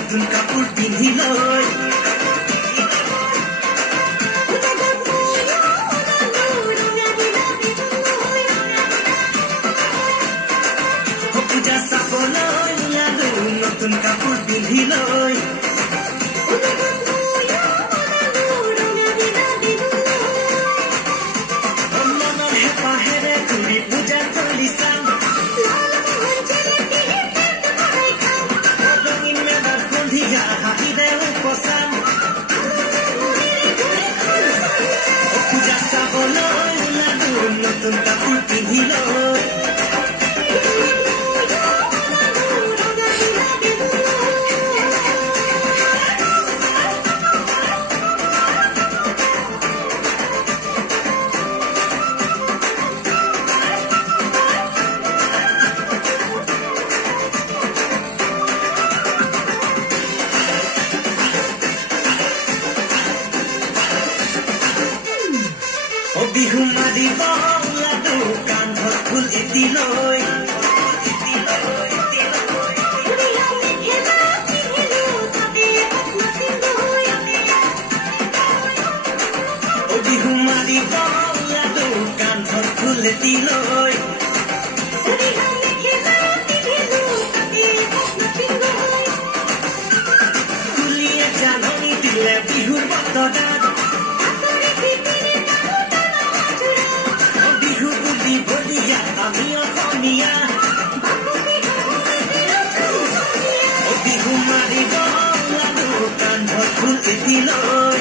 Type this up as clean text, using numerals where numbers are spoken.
নতুন কাপোৰ পিন্ধি লৈ পূজা চাবলৈ ওলালো নতুন কাপোৰ পিন্ধি লৈ মনৰ হেঁপাহেৰে ঘূৰি পূজা চলি চাম ৰঙীন মেলাত সন্ধিয়া হাঁহিৰে উপচাম পূজা চাবলৈ ওলালো নতুন কাপোৰ পিন্ধি লৈ বিহু মাৰিব ওলালো কান্ধত ফুল এটি লৈ বিহু মাৰিব ওলালো কান্ধত ফুল এটি লৈ কুলিয়ে জাননী দিলে বিহুৰ বতৰাত আমি অসমীয়া বিহু মাৰিব ওলালো কান্ধত ফুল এটি লৈ